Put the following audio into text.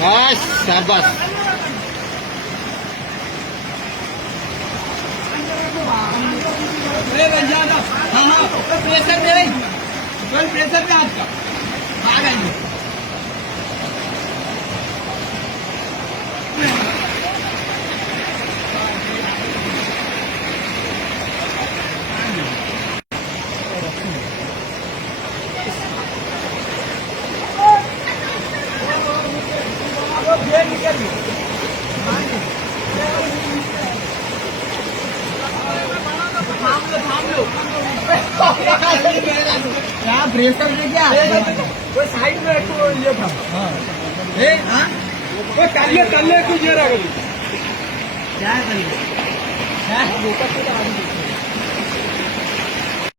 बस शाबाश। हाँ हाँ प्रेशर दे रही, कोई प्रेशर पे आपका आ गए। यहाँ प्रेशर से क्या वो साइड में एक ये था। हाँ वो कल कुछ ये रहा क्या है